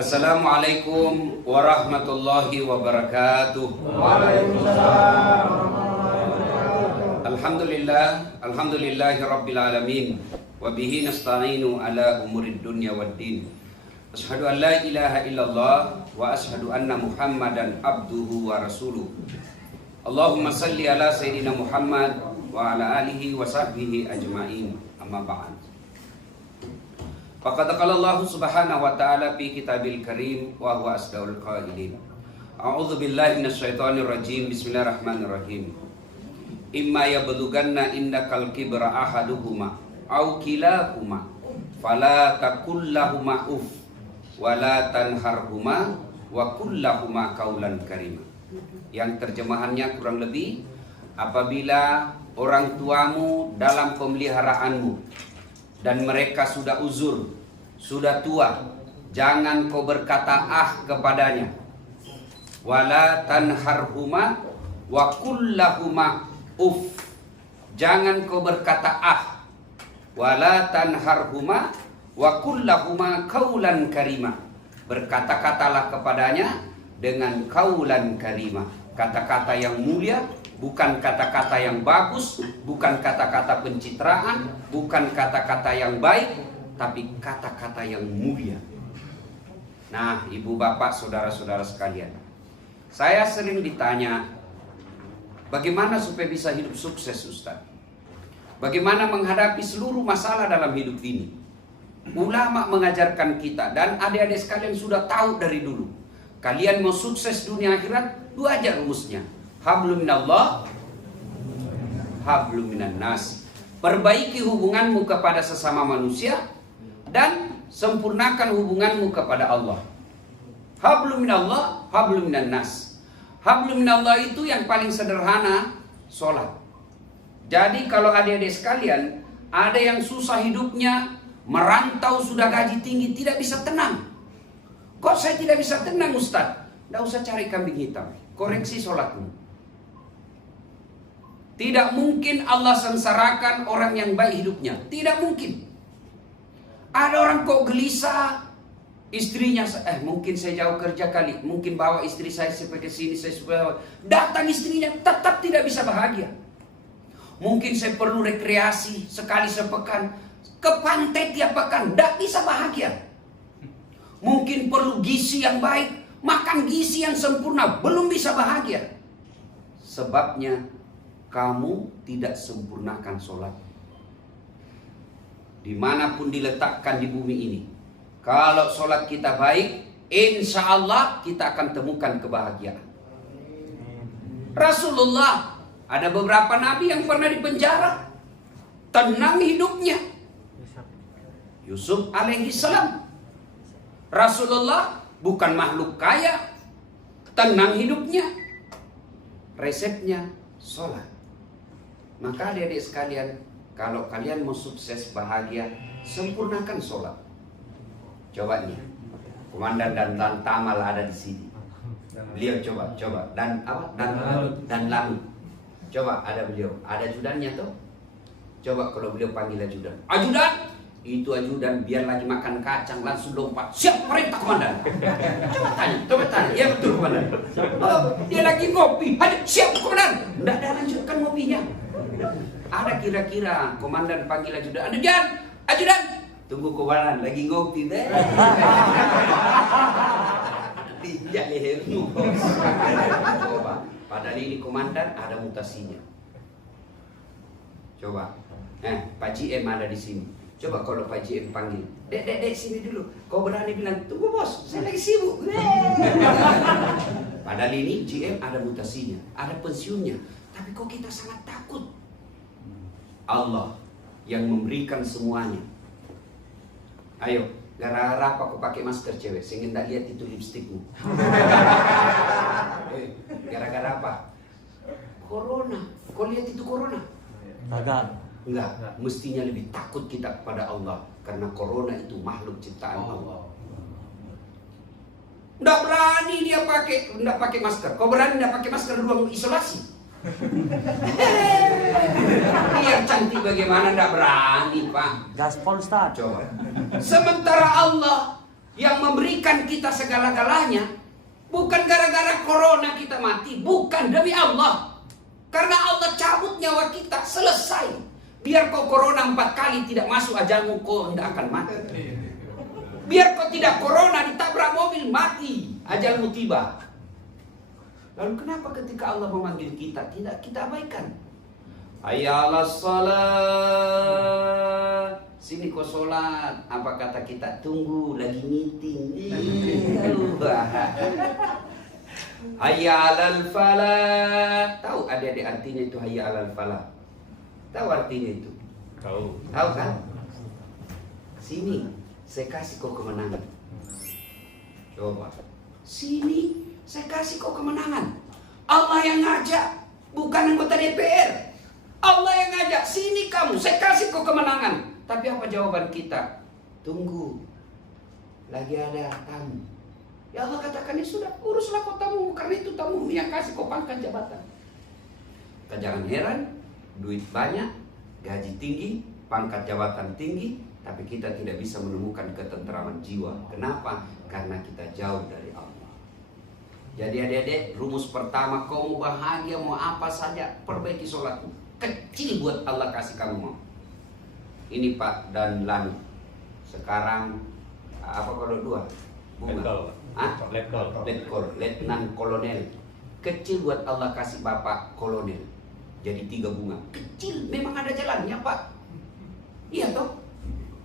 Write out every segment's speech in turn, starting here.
Assalamualaikum warahmatullahi wabarakatuh. Waalaikumsalam. Alhamdulillahi rabbil alamin. Wa bihi nasta'inu ala umurid dunya waddin. Asyhadu an la ilaha illallah wa asyhadu anna Muhammadan abduhu wa rasuluh. Allahumma salli ala sayyidina Muhammad wa ala alihi wa sahbihi ajma'in. Amma ba'd. Faqad qala Allah subhanahu wa ta'ala fi kitabil karim wa huwa asdaul qailin. A'udzu billahi minasyaitonir rajim. Bismillahirrahmanirrahim. Imma yablughanna indakal kibra ahaduhuma aw kilahuma fala taqul lahumā uff wa la tanharhuma wa qul lahumā qawlan karima. Yang terjemahannya kurang lebih, apabila orang tuamu dalam pemeliharaanmu dan mereka sudah uzur, sudah tua, jangan kau berkata kepadanya. Wala tanharhuma wa qul lahumā uff. Jangan kau berkata Wala tanharhuma wa qul lahumā qawlan karima. Berkata-katalah kepadanya dengan qawlan karima, kata-kata yang mulia, bukan kata-kata yang bagus, bukan kata-kata pencitraan, bukan kata-kata yang baik, tapi kata-kata yang mulia. Nah, ibu bapak, saudara-saudara sekalian, saya sering ditanya, bagaimana supaya bisa hidup sukses, Ustaz? Bagaimana menghadapi seluruh masalah dalam hidup ini? Ulama mengajarkan kita, dan adik-adik sekalian sudah tahu dari dulu. Kalian mau sukses dunia akhirat, dua aja rumusnya. Hablum minallah, hablum minan nas. Perbaiki hubunganmu kepada sesama manusia dan sempurnakan hubunganmu kepada Allah. Hablum minallah, hablum minan nas. Hablum minallah itu yang paling sederhana, sholat. Jadi kalau adik-adik sekalian, ada yang susah hidupnya, merantau sudah gaji tinggi, tidak bisa tenang. Kok saya tidak bisa tenang, Ustaz? Tidak usah cari kambing hitam, koreksi sholatmu. Tidak mungkin Allah sengsarakan orang yang baik hidupnya. Tidak mungkin. Ada orang kok gelisah, istrinya, mungkin saya jauh kerja kali, mungkin bawa istri saya sampai ke sini, saya supaya datang istrinya, tetap tidak bisa bahagia. Mungkin saya perlu rekreasi sekali sepekan, ke pantai tiap pekan, tidak bisa bahagia. Mungkin perlu gizi yang baik, makan gizi yang sempurna, belum bisa bahagia. Sebabnya kamu tidak sempurnakan sholat. Dimanapun diletakkan di bumi ini, kalau sholat kita baik, insya Allah kita akan temukan kebahagiaan. Rasulullah, ada beberapa nabi yang pernah dipenjara, tenang hidupnya. Yusuf alaihi salam. Rasulullah bukan makhluk kaya, tenang hidupnya. Resepnya sholat. Maka adik-adik sekalian, kalau kalian mau sukses bahagia, sempurnakan sholat. Coba nih, komandan dan Tamal ada di sini. Beliau coba dan Lalu. Coba ada beliau, ada ajudannya tuh. Coba kalau beliau panggil ajudan, ajudan. Itu ajudan biar lagi makan kacang langsung lompat. Siap, perintah komandan. Coba tanya. Ya betul komandan. Oh, dia lagi ngopi. Hadir, siap komandan. Tidak ada lanjutkan ngopinya. Ada kira-kira komandan panggil ajudan. Ajudan. Tunggu komandan lagi ngopi deh. Tidak lehermu. Coba. Padahal ini komandan ada mutasinya. Coba. Pak GM ada di sini. Coba kalau Pak GM panggil, Dek, sini dulu. Kau berani bilang, tunggu bos, saya lagi sibuk. Padahal ini GM ada mutasinya, ada pensiunnya. Tapi kok kita sangat takut? Allah yang memberikan semuanya. Ayo, gara-gara apa kau pakai masker cewek? Saya ingin tak lihat itu lipstikmu. Gara-gara apa? Corona. Kau lihat itu corona? Enggak, mestinya lebih takut kita kepada Allah, karena corona itu makhluk ciptaan Allah. Enggak berani dia pakai masker. Kau berani enggak pakai masker ruang isolasi? Biar cantik bagaimana enggak berani, Pak. Gaspol Ustaz. Coba. Sementara Allah yang memberikan kita segala-galanya. Bukan gara-gara corona kita mati, bukan, demi Allah. Karena Allah cabut nyawa kita, selesai. Biar kau corona 4 kali tidak masuk ajalmu, kau tidak akan mati. Biar kau tidak corona ditabrak mobil, mati, ajalmu tiba. Lalu kenapa ketika Allah memanggil kita, tidak kita abaikan? Hayya 'alas shalah. Sini kau sholat. Apa kata kita? Tunggu, lagi meeting. Hayya 'alal falah. Tahu adik-adik artinya itu hayya 'alal falah? Tahu artinya itu? Tahu. Tahu kan? Sini, saya kasih kau kemenangan. Coba. Sini, saya kasih kau kemenangan. Allah yang ngajak, bukan anggota DPR. Allah yang ngajak, sini kamu, saya kasih kau kemenangan. Tapi apa jawaban kita? Tunggu, lagi ada tamu. Ya Allah katakan, ya sudah, uruslah kau tamu, karena itu tamu yang kasih kau pangkat jabatan. Kita jangan heran, duit banyak, gaji tinggi, pangkat jabatan tinggi, tapi kita tidak bisa menemukan ketenteraman jiwa. Kenapa? Karena kita jauh dari Allah. Jadi adik-adik, rumus pertama, kau mau bahagia, mau apa saja, perbaiki sholatmu. Kecil buat Allah kasih kamu mau. Ini Pak dan Lani. Sekarang apa kalau 2? Bunga. Letnan kolonel. Kecil buat Allah kasih Bapak kolonel. Jadi 3 bunga. Kecil, memang ada jalannya Pak. Iya toh?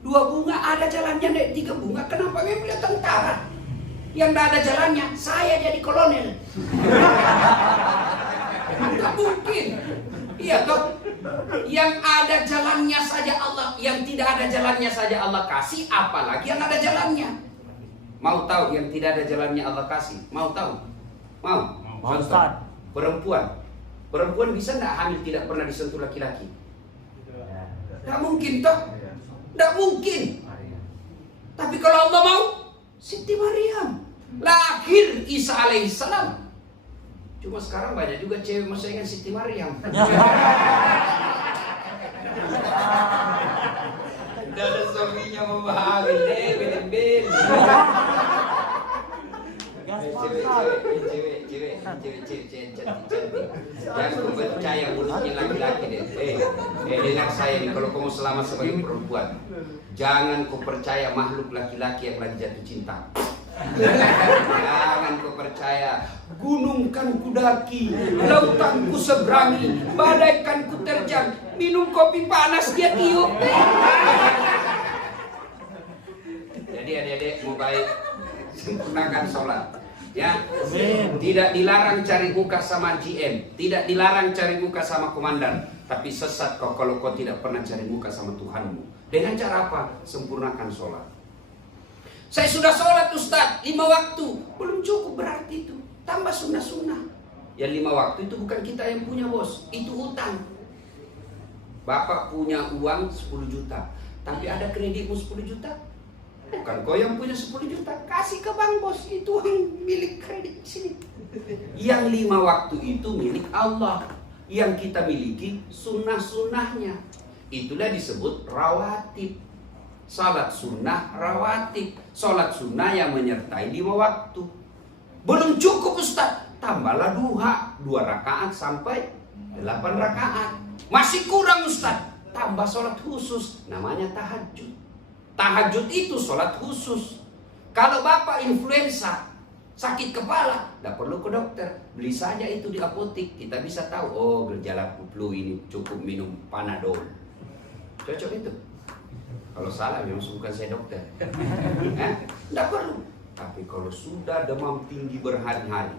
2 bunga ada jalannya, 3 bunga. Kenapa memang dia tentara? Yang tidak ada jalannya, saya jadi kolonel. Tidak mungkin. Iya toh? Yang ada jalannya saja Allah, yang tidak ada jalannya saja Allah kasih, apalagi yang ada jalannya. Mau tahu yang tidak ada jalannya Allah kasih? Mau tahu? Mau? Contoh, perempuan bisa tidak hamil tidak pernah disentuh laki-laki? Tidak mungkin toh? Tidak mungkin. Tapi kalau Allah mau, Siti Maryam lahir Isa alaihissalam. Cuma sekarang banyak juga cewek masih ingin Siti Maryam. Udah ada suaminya mau bahagia, bel-bel. Cewek cantik. Jangan percaya mulutnya laki-laki deh. Dengar saya nih, kalau kamu selamat sebagai perempuan, jangan kau percaya makhluk laki-laki yang lagi jatuh cinta. Jangan kau percaya. Gunung kan kudaki, lautan ku seberangi, badai kan ku terjang, minum kopi panas dia tiup. Jadi adik-adik mau baik, sempurnakan sholat. Ya, tidak dilarang cari muka sama GM, tidak dilarang cari muka sama komandan, tapi sesat kau kalau kau tidak pernah cari muka sama Tuhanmu. Dengan cara apa? Sempurnakan sholat. Saya sudah sholat Ustaz 5 waktu, belum cukup berarti itu. Tambah sunnah-sunnah. Yang 5 waktu itu bukan kita yang punya bos, itu utang. Bapak punya uang 10 juta, tapi ada kreditmu 10 juta. Bukan kau yang punya 10 juta, kasih ke bank bos, itu uang milik kredit sini. Yang 5 waktu itu milik Allah. Yang kita miliki sunnah-sunnahnya. Itulah disebut rawatib. Salat sunnah rawatib. Salat sunnah yang menyertai 5 waktu. Belum cukup Ustaz, tambahlah duha 2 rakaat sampai 8 rakaat. Masih kurang Ustaz, tambah sholat khusus, namanya tahajud. Tahajud itu sholat khusus. Kalau Bapak influenza, sakit kepala, tidak perlu ke dokter, beli saja itu di apotek. Kita bisa tahu, oh gejala flu ini cukup minum Panadol. Cocok itu. Kalau salah memang bukan saya dokter. Tidak perlu. Tapi kalau sudah demam tinggi berhari-hari,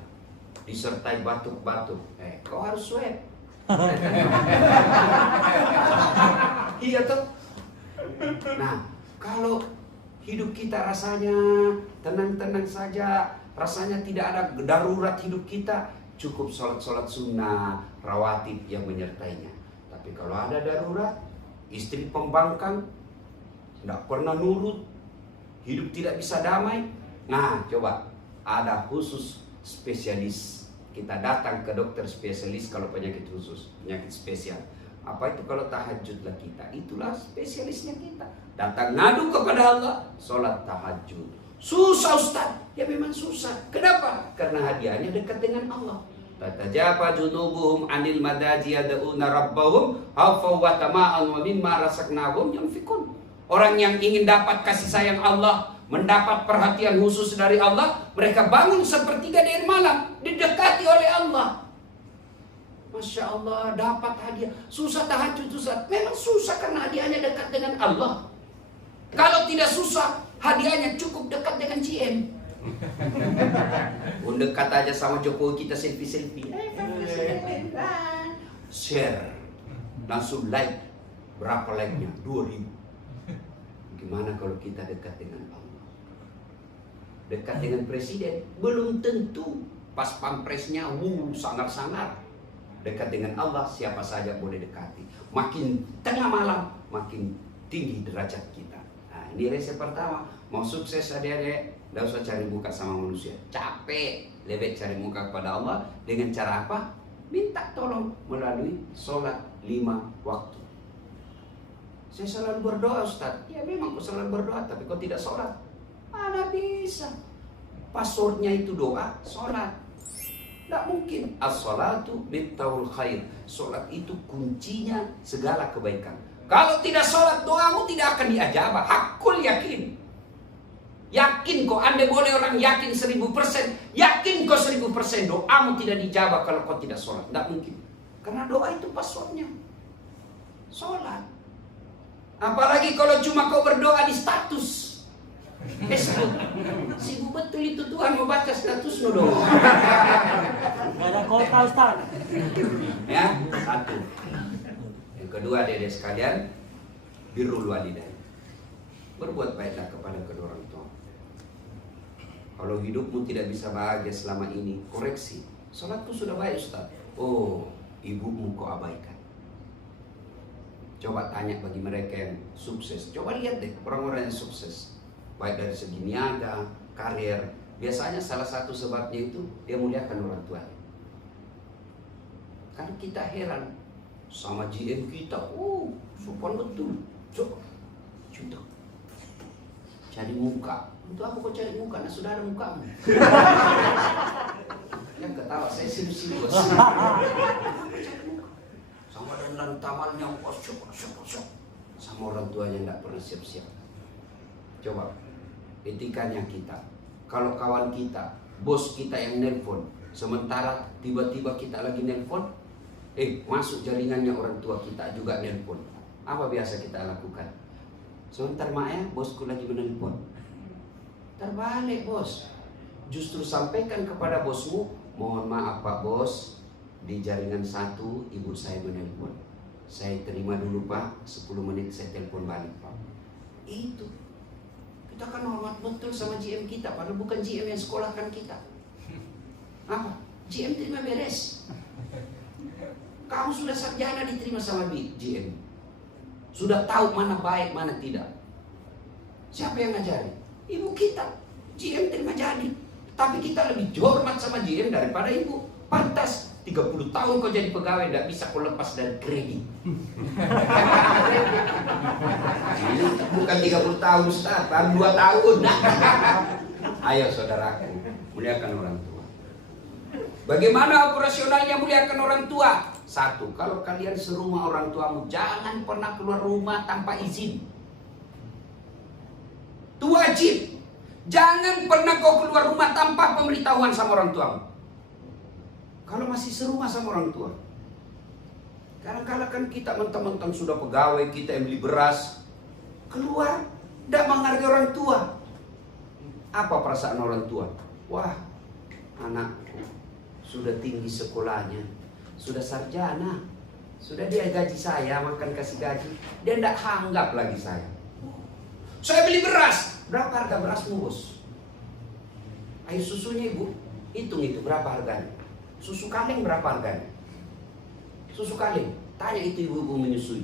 disertai batuk-batuk, kau harus swab. Iya toh? Nah, kalau hidup kita rasanya tenang-tenang saja, rasanya tidak ada darurat hidup kita, cukup sholat-sholat sunnah, rawatib yang menyertainya. Tapi kalau ada darurat, istri pembangkang, tidak pernah nurut, hidup tidak bisa damai. Nah, coba ada khusus spesialis. Kita datang ke dokter spesialis kalau penyakit khusus, penyakit spesial. Apa itu kalau tahajudlah kita? Itulah spesialisnya kita. Datang ngadu kepada Allah, sholat tahajud, Susah Ustaz. Ya memang susah. Kenapa? Karena hadiahnya dekat dengan Allah. Tatajafa junubuhum anil madaji yad'una rabbahum khawfan wa tama'an wa mimma razaqnahum yunfikun. Orang yang ingin dapat kasih sayang Allah, mendapat perhatian khusus dari Allah, mereka bangun sepertiga dari malam, didekati oleh Allah. Masya Allah, dapat hadiah. Susah tahajud Ustaz. Memang susah karena hadiahnya dekat dengan Allah. Kalau tidak susah, hadiahnya cukup dekat dengan GM. Dekat aja sama Jokowi kita selfie-selfie. Share. Langsung like. Berapa like-nya? 2000. Gimana kalau kita dekat dengan Allah? Dekat dengan presiden? Belum tentu. Pas pampresnya, sangar-sangar. Dekat dengan Allah, siapa saja boleh dekati. Makin tengah malam, makin tinggi derajat kita. Nah, ini resep pertama. Mau sukses adik-adik, tidak usah cari muka sama manusia. Capek, lebih cari muka kepada Allah. Dengan cara apa? Minta tolong melalui sholat 5 waktu. Saya selalu berdoa Ustaz. Ya memang kau selalu berdoa, tapi kau tidak sholat. Mana bisa. Passwordnya itu doa, sholat. Tidak mungkin. As-sholatu miftahul khair. Sholat itu kuncinya segala kebaikan. Kalau tidak sholat, doamu tidak akan diajabah. Hakul yakin. Yakin kok, Anda boleh orang yakin 1000%. Yakin kok 1000% doamu tidak dijabah kalau kau tidak sholat. Tidak mungkin. Karena doa itu passwordnya. Sholat. Apalagi kalau cuma kau berdoa di status. Sibuk betul itu Tuhan mau baca statusmu dong. Gak ada kota Ustaz. Ya, satu. Yang kedua, adik-adik sekalian, birrul walidain. Berbuat baiklah kepada kedua orang tua. Kalau hidupmu tidak bisa bahagia selama ini, koreksi. Salatku sudah baik Ustaz. Oh, ibumu kau abaikan. Coba tanya bagi mereka yang sukses. Coba lihat deh orang-orang yang sukses. Baik dari segi niaga, karir. Biasanya salah satu sebabnya itu dia muliakan orang tua. Kan kita heran sama GM kita. Sopan betul. Coba. Contoh. Cari muka. Untuk apa kau cari muka? Nah, sudah ada mukamu. Yang ketawa saya serius. Sama dengan tamalnya, sama orang tuanya tidak pernah siap-siap. Coba, etikanya kita. Kalau kawan kita, bos kita yang nelpon, sementara tiba-tiba kita lagi nelpon, masuk jaringannya orang tua kita juga nelpon. Apa biasa kita lakukan? Sebentar Mak, bosku lagi menelpon. Terbalik bos. Justru sampaikan kepada bosmu, mohon maaf Pak Bos, di jaringan 1 ibu saya menelpon. Saya terima dulu Pak, 10 menit saya telepon balik Pak. Itu. Kita kan hormat betul sama GM kita, padahal bukan GM yang sekolahkan kita. Apa? GM terima beres. Kamu sudah sarjana diterima sama GM. Sudah tahu mana baik, mana tidak. Siapa yang ngajari? Ibu kita. GM terima jadi. Tapi kita lebih hormat sama GM daripada ibu. Pantas 30 tahun kau jadi pegawai, tidak bisa kau lepas dari kredit. Ini bukan 30 tahun Ustaz, 2 tahun. Ayo saudaraku, muliakan orang tua. Bagaimana operasionalnya muliakan orang tua? 1, kalau kalian serumah orang tuamu, jangan pernah keluar rumah tanpa izin. Itu wajib. Jangan pernah kau keluar rumah tanpa pemberitahuan sama orang tuamu. Kalau masih serumah sama orang tua. Kadang-kadang kan kita mentang-mentang sudah pegawai, kita yang beli beras, keluar, tidak menghargai orang tua. Apa perasaan orang tua? Wah, anakku sudah tinggi sekolahnya, sudah sarjana, sudah dia gaji saya, makan kasih gaji, dia tidak anggap lagi saya. Saya beli beras, berapa harga berasmu bos? Air susunya ibu, hitung itu berapa harganya? Susu kaleng berapa harganya? Susu kaleng, tanya itu ibu-ibu menyusui.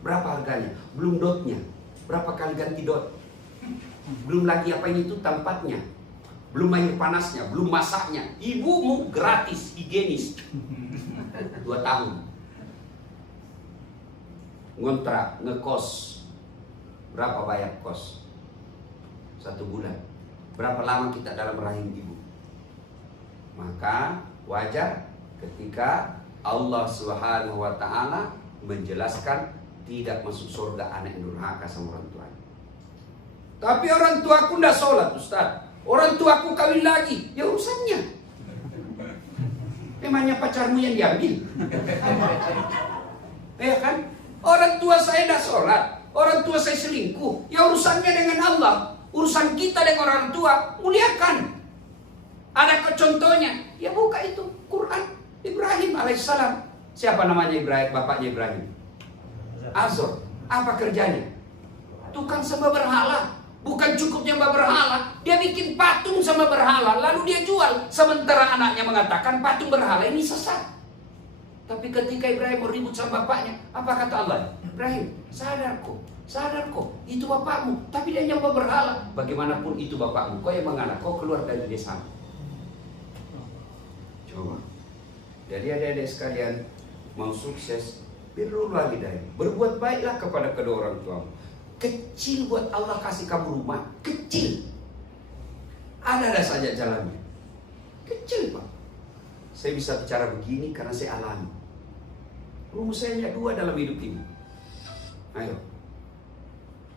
Berapa harganya? Belum dotnya. Berapa kali ganti dot? Belum lagi apa ini itu tempatnya. Belum air panasnya, belum masaknya. Ibumu gratis, higienis. 2 tahun. Ngontrak, ngekos. Berapa bayar kos? 1 bulan. berapa lama kita dalam rahim ibu. Maka wajar ketika Allah Subhanahu wa taala menjelaskan tidak masuk surga anak yang durhaka sama orang tuanya. Tapi orang tuaku tidak sholat, Ustaz. Orang tuaku kawin lagi, ya urusannya. Memangnya pacarmu yang diambil? Ya kan? Orang tua saya tidak sholat, orang tua saya selingkuh, ya urusannya dengan Allah. Urusan kita dengan orang tua, muliakan. Ada contohnya, ya buka itu Quran. Ibrahim alaihissalam. Siapa namanya Ibrahim? Bapaknya Ibrahim. Azor. Apa kerjanya? Tukang sembah berhala. Bukan cukup nyembah berhala, dia bikin patung sama berhala, lalu dia jual. Sementara anaknya mengatakan patung berhala ini sesat. Tapi ketika Ibrahim meribut sama bapaknya, apa kata Allah? Ibrahim, sadar kok, itu bapakmu. Tapi dia nyembah berhala. Bagaimanapun itu bapakmu, kau yang mengalah, kau keluar dari desa. Coba. Jadi adik-adik sekalian, mau sukses, birrul walidain, berbuat baiklah kepada kedua orang tuamu. Kecil buat Allah kasih kamu rumah, kecil. Ada saja jalannya. Kecil Pak. Saya bisa bicara begini karena saya alami. Rumah saya hanya 2 dalam hidup ini. Ayo.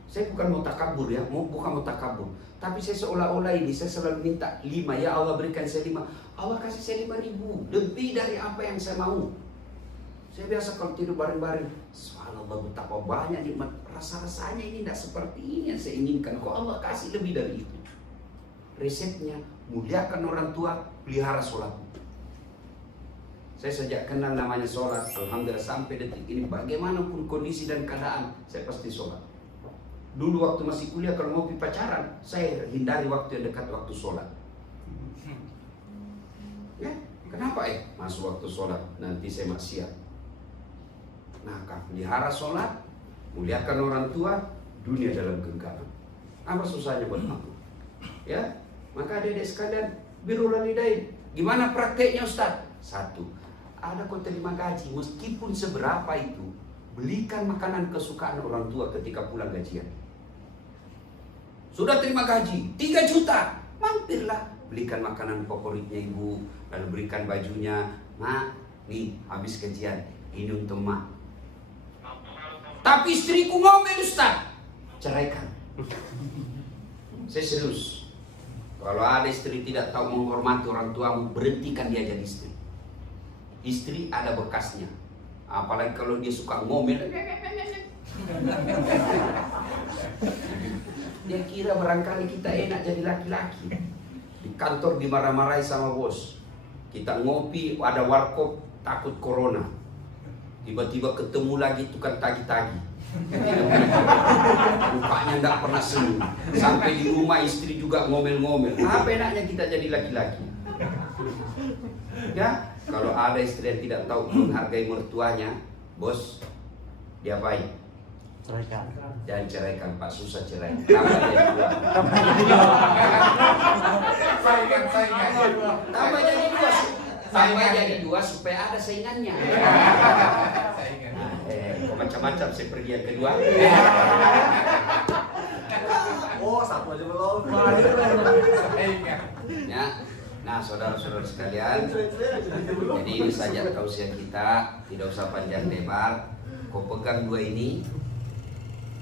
Saya bukan mau takabur ya, bukan mau takabur. Tapi saya seolah-olah ini, saya selalu minta 5. Ya Allah berikan saya 5. Allah kasih saya 5.000. Lebih dari apa yang saya mau. Saya biasa kalau tidur bareng-bareng, subhanallah betapa banyak nikmat. Rasa-rasanya ini tidak seperti ini yang saya inginkan. Kok Allah kasih lebih dari itu? Resepnya, muliakan orang tua, pelihara sholat. Saya sejak kenal namanya sholat, alhamdulillah sampai detik ini, bagaimanapun kondisi dan keadaan, saya pasti sholat. Dulu waktu masih kuliah, kalau ngopi pacaran, saya hindari waktu yang dekat waktu sholat. Ya, kenapa masuk waktu sholat, nanti saya maksiat. Nah, pelihara sholat, muliakan orang tua, dunia dalam genggaman. Apa susahnya buat kamu? Ya, maka adik-adik sekalian, birrul walidain. Gimana prakteknya Ustaz? 1. Ada kau terima gaji, meskipun seberapa itu, belikan makanan kesukaan orang tua ketika pulang gajian. Sudah terima gaji, 3 juta, mampirlah, belikan makanan favoritnya ibu, lalu berikan bajunya. Mak, nih habis gajian, ini untuk mak. Tapi istriku ngomel Ustaz, ceraikan. Saya serius. Kalau ada istri tidak tahu menghormati orang tuamu, berhentikan dia jadi istri. Istri ada bekasnya. Apalagi kalau dia suka ngomel. Dia kira barangkali kita enak jadi laki-laki. Di kantor dimarah-marahi sama bos. Kita ngopi, ada warkop, takut corona. Tiba-tiba ketemu lagi tukang tagi-tagi. Mukanya nggak pernah senyum. Sampai di rumah istri juga ngomel-ngomel. Apa enaknya kita jadi laki-laki? Ya, kalau ada istri yang tidak tahu menghargai mertuanya, bos, diapain? Ceraikan. Jangan ceraikan Pak, susah cerai. Tambah jadi dua supaya ada saingannya. Macam-macam saya pergi yang kedua. Oh, 1 aja belum. Ya, nah saudara-saudara sekalian, jadi ini saja tausiah kita, tidak usah panjang lebar. Kau pegang 2 ini,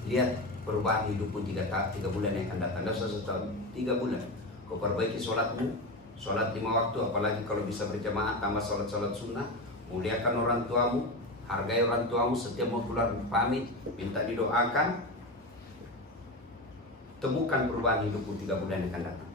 lihat perubahan hidupmu 3 bulan yang akan datang. Tidak usah setahun, 3 bulan. Kau perbaiki sholatmu, sholat 5 waktu, apalagi kalau bisa berjamaah, tambah sholat-sholat sunnah. Muliakan orang tuamu, hargai orang tuamu, setiap mau keluar pamit, minta didoakan. Temukan perubahan hidupmu 3 bulan yang akan datang.